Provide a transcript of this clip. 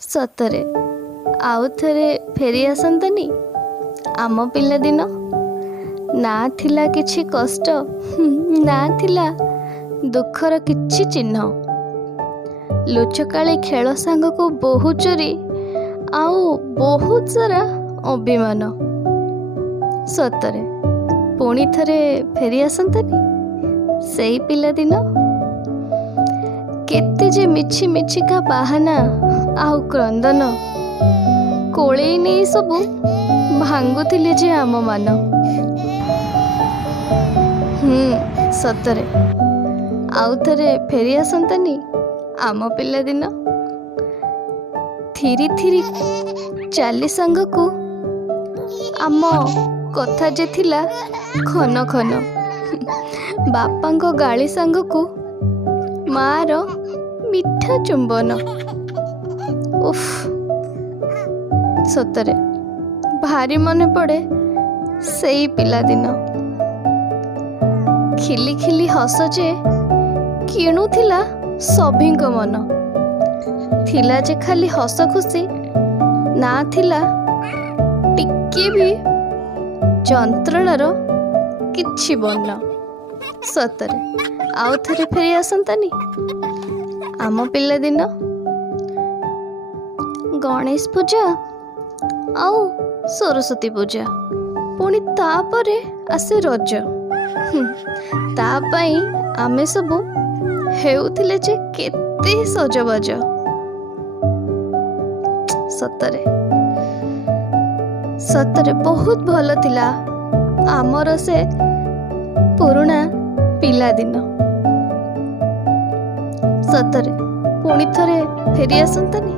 ସତରେ ଆଉ ଥରେ ଫେରି ଆସନ୍ତାନି ଆମ ପିଲାଦିନ। ନା ଥିଲା କିଛି କଷ୍ଟ, ନା ଥିଲା ଦୁଃଖର କିଛି ଚିହ୍ନ। ଲୁଚକାଳି ଖେଳ ସାଙ୍ଗକୁ ବହୁ ଚୋରି, ଆଉ ବହୁତ ସାରା ଅଭିମାନ। ସତରେ ପୁଣି ଥରେ ଫେରି ଆସନ୍ତାନି ସେଇ ପିଲାଦିନ। କେତେ ଯେ ମିଛି ମିଛିକା ବାହାନା ଆଉ କ୍ରନ୍ଦନ, କୋଳେଇ ନେଇ ସବୁ ଭାଙ୍ଗୁଥିଲେ ଯେ ଆମ ମାନ। ସତରେ ଆଉ ଥରେ ଫେରି ଆସନ୍ତାନି ଆମ ପିଲାଦିନ। ଥିରି ଥିରି ଚାଲି ସାଙ୍ଗକୁ ଆମ କଥା ଯେ ଥିଲା ଖନ ଖନ। ବାପାଙ୍କ ଗାଳି ସାଙ୍ଗକୁ ମାର ମିଠା ଚୁମ୍ବନ। ଉଫ୍, ସତରେ ଭାରି ମନେ ପଡ଼େ ସେଇ ପିଲାଦିନ। ଖିଲି ଖିଲି ହସ ଯେ କିଣୁଥିଲା ସଭିଙ୍କ ମନ। ଥିଲା ଯେ ଖାଲି ହସ ଖୁସି, ନା ଥିଲା ଟିକେ ବି ଯନ୍ତ୍ରଣାର କିଛି ବର୍ଣ୍ଣ। ସତରେ ଆଉ ଥରେ ଫେରି ଆସନ୍ତାନି ଆମ ପିଲାଦିନ। ଗଣେଶ ପୂଜା ଆଉ ସରସ୍ୱତୀ ପୂଜା, ପୁଣି ତାପରେ ଆସେ ରଜ। ତା ପାଇଁ ଆମେ ସବୁ ହେଉଥିଲେ ଯେ କେତେ ସଜବାଜ। ସତରେ ସତରେ ବହୁତ ଭଲ ଥିଲା ଆମର ସେ ପୁରୁଣା ପିଲାଦିନ। ସତରେ ପୁଣି ଥରେ ଫେରି ଆସନ୍ତାନି